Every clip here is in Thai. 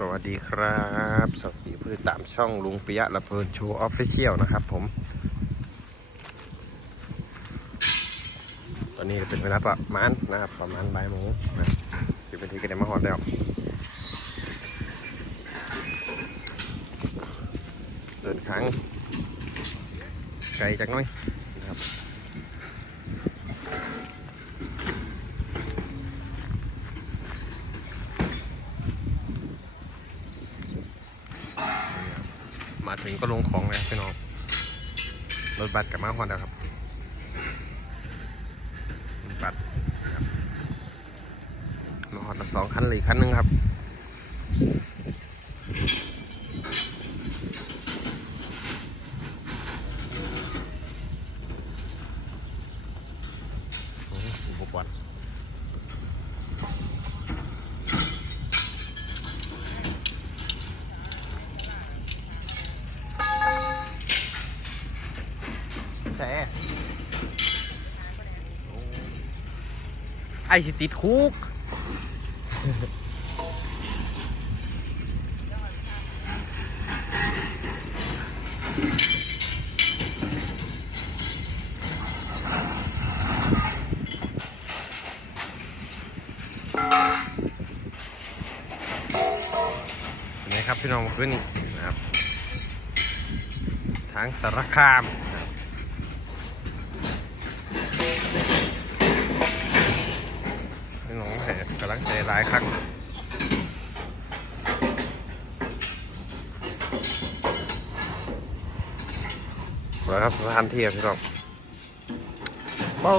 สวัสดีครับ สวัสดีผู้ติดตามช่องลุงปิยะระเพลินโชว์ออฟฟิเชียลนะครับผม ตอนนี้เป็นเวลาประมาณนะครับประมาณบ่ายโมงนะสิบนาทีก็ได้มาหอดแล้วเดินครั้งไกลจักหน้อยนะครับ มาถึงก็ลงของแล้วพี่น้อง รถบัสกลับมาฮอนแล้วครับรถบัสนะครับมาฮอดละสองคันเลยคันหนึงครับ โอ้อุปกรณ์แต่โอ้ ไอ้สิติดคุกเห็นไหมครับพี่น้องเมื่อคืนนี้นะครับ ทางสารคาม นะครับพี่น้องแห่กำลังใจร้ายครั้งแล้วครับสถานที่ครับพี่น้องโอ้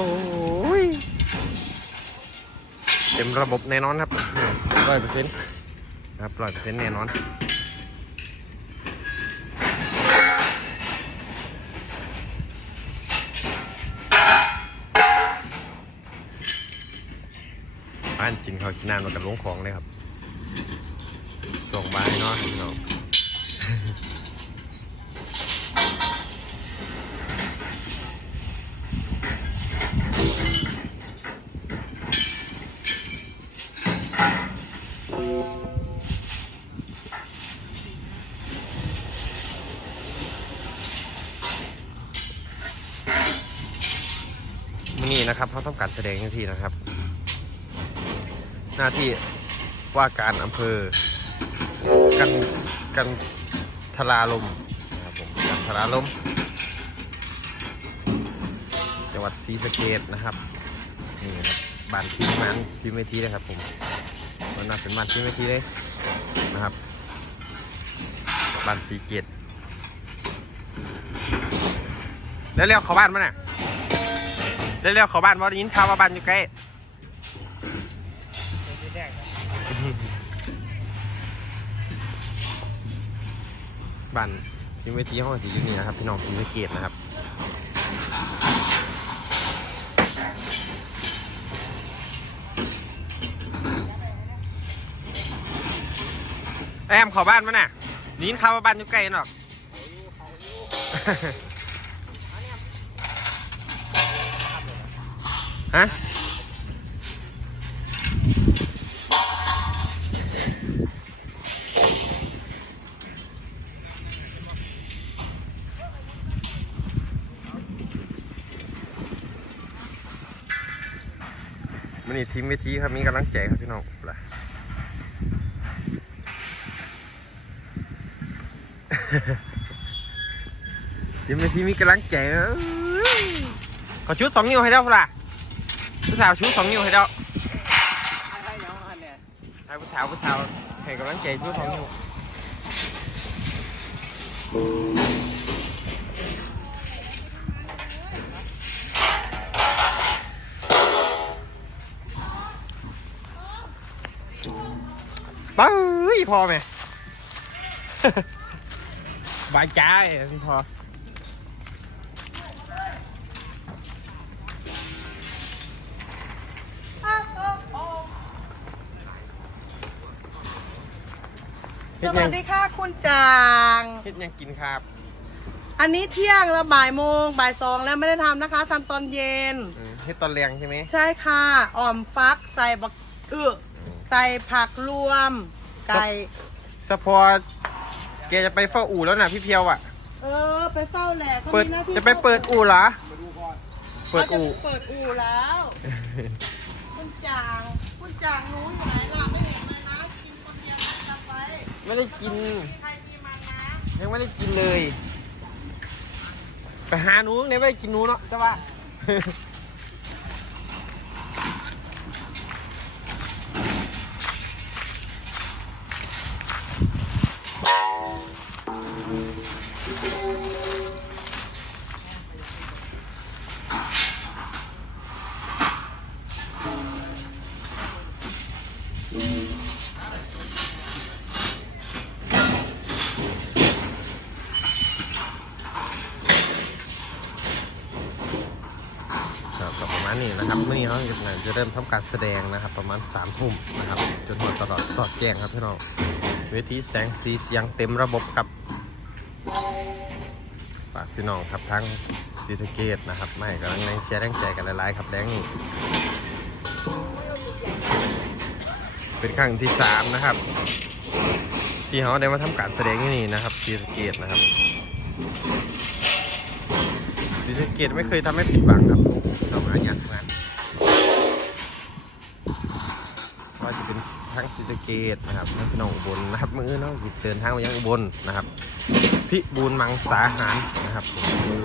ยเต็มระบบแน่นอนครับร้อยเปอร์เซ็นต์ครับร้อยเปอร์เซ็นต์แน่นอน บ้านจริงเขากินน้ำมากับลงของเลยครับส่งบ้านเนาะพี่น้องนี่นะครับเขาต้องการแสดงหน้าที่นะครับ หน้าที่ว่าการอำเภอ กันกันทลาลมนะครับผมกันทลาลมจังหวัดศรีสะเกดนะครับนี่ครับบ้านทีมงานทีมเวทีเลยครับผมมันน่าเป็นบ้านทีมเวทีเลยนะครับบ้านสีเกตแล้วเรียกเขาบ้านมั้ยน่ะเร็วๆเขาบ้านว่าได้ยินข่าวว่าบ้านอยู่ใกล้ บ้านทีมเวทีห้องสีอยู่นี่นะครับพี่น้องสีสะเกตนะครับแอมเขาบ้านมั้ยน่ะได้ยินข่าวว่าบ้านอยู่ใกล้หรอกฮะ มันนี่ทีมเวทีครับมีกำลังใจครับพี่น้องล่ะทีมเวทีมีกำลังใจเอ้ยขอชุดสองนิ้วให้ได้พล่ะผู้สาวชูสองนิ้วให้เด้าให้ผู้สาวผู้สาวให้กำลังใจชูสองนิ้ว ป้ยพอไหมบายใจพี่พอสวัสดีค่ะคุณจาง เฮ็ดหยังกินครับ อันนี้เที่ยงแล้วบ่ายโมงบ่ายสองแล้วไม่ได้ทำนะคะทำตอนเย็นเออเฮ็ดตอนแรงใช่ไหม ใช่ค่ะ อ่อมฟักใส่บักเออ ใส่ผักรวม ไก่ สปอร์ตแกจะไปเฝ้าอู่แล้วนะพี่เพียวอะ เออ ไปเฝ้าแหละเขาเปิดมีหน้าที่จะไปเปิดอู่เหรอ เปิดอู่เขาจะไปเปิดอู่แล้วคุณจางคุณจางหนู้นอยู่ไหนล่ะไม่เห็นเลยนะกินคนเดียวนะจำไว้ไม่ได้กิน มีใครมีมันนะยังไม่ได้กินเลย ไปหาหนูเนี่ยไม่ได้กินหนูเนาะจ้าว่า ครับก็ประมาณนี้นะครับเมื่อนี้เขาจะเริ่มทำการแสดงนะครับ ประมาณ3ามทุ่มนะครับจนหมดตลอดสอดแจ้งครับพี่น้องเวทีแสงสีเสียงเต็มระบบครับฝากพี่น้องครับทั้งซีสเกตนะครับไม่กำลังแรงเชียร์แรงใจกันหลายๆครับแรงนี่เป็นครั้งที่สามนะครับที่เขาได้มาทำการแสดงที่นี่นะครับซีสเกตนะครับ ศรีสเกดไม่เคยทำให้ผิดหวังครับเรามาอยากงานว่าจะเป็นทั้งศรีสเกดนะครับและพี่น้องอุบลนะครับ มือเนาะเดินทางมายังอุบลนะครับ พิบูลมังสาหารนะครับผมมือ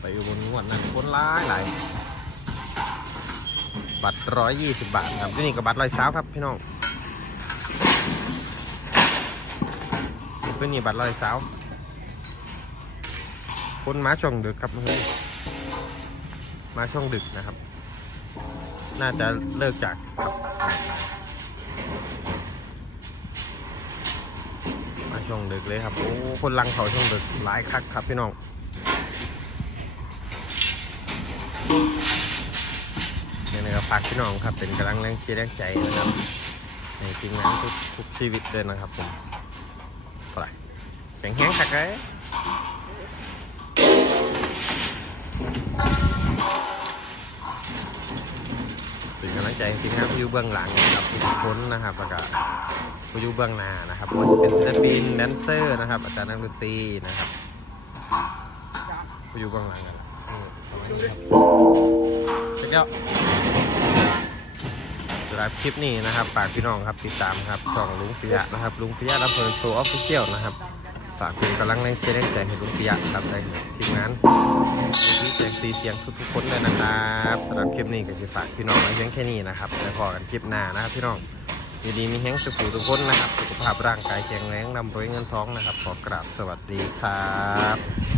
ไปอุบลงวดนั้นคนร้ายหลายบัตรร้อยยี่สิบบาทครับที่นี่กับบัตรร้อยสาวครับพี่น้อง เพื่อนนี่บัตรลอยสาวคนมาช่วงดึกครับมาช่วงดึกนะครับ น่าจะเลิกจากครับมาช่วงดึกเลยครับโอ้คนลังเขาช่วงดึกหลายคักครับพี่น้องนี่นะครับฝากพี่น้องครับเป็นกำลังแรงเชียร์แรงใจนะครับในทีมงานทุกทุกชีวิตเลยนะครับผม เสียงแห้งคักเลยเป็นกำลังใจจริงครับอยู่เบื้องหลังนะครับทุกคนนะครับแล้วก็ผู้อยู่เบื้องหน้านะครับว่าจะเป็นศิลปินแดนเซอร์นะครับ อาจารย์นักดนตรีนะครับผู้อยู่เบื้องหลังกันะมาณนี้ครับเสร็จแล้วสำหรับคลิปนี้นะครับฝากพี่น้องครับติดตามครับช่องลุงปิยะนะครับลุงปิยะรับเพลินโชว์ออฟฟิเชียลนะครับ ฝากเป็นกำลังแรงเชียร์แรงใจให้ลุงปิยะครับในทีมงานที่เสียงสีเสียงทุกๆคนเลยนะครับสำหรับคลิปนี้ก็จะฝากพี่น้องไว้เพียงแค่นี้นะครับแล้วพอกันคลิปหน้านะครับพี่น้องอยู่ดีมีแห้งสุขุทุกคนนะครับ สุขภาพร่างกายแข็งแรงนำรวยเงินทองนะครับ ขอกราบสวัสดีครับ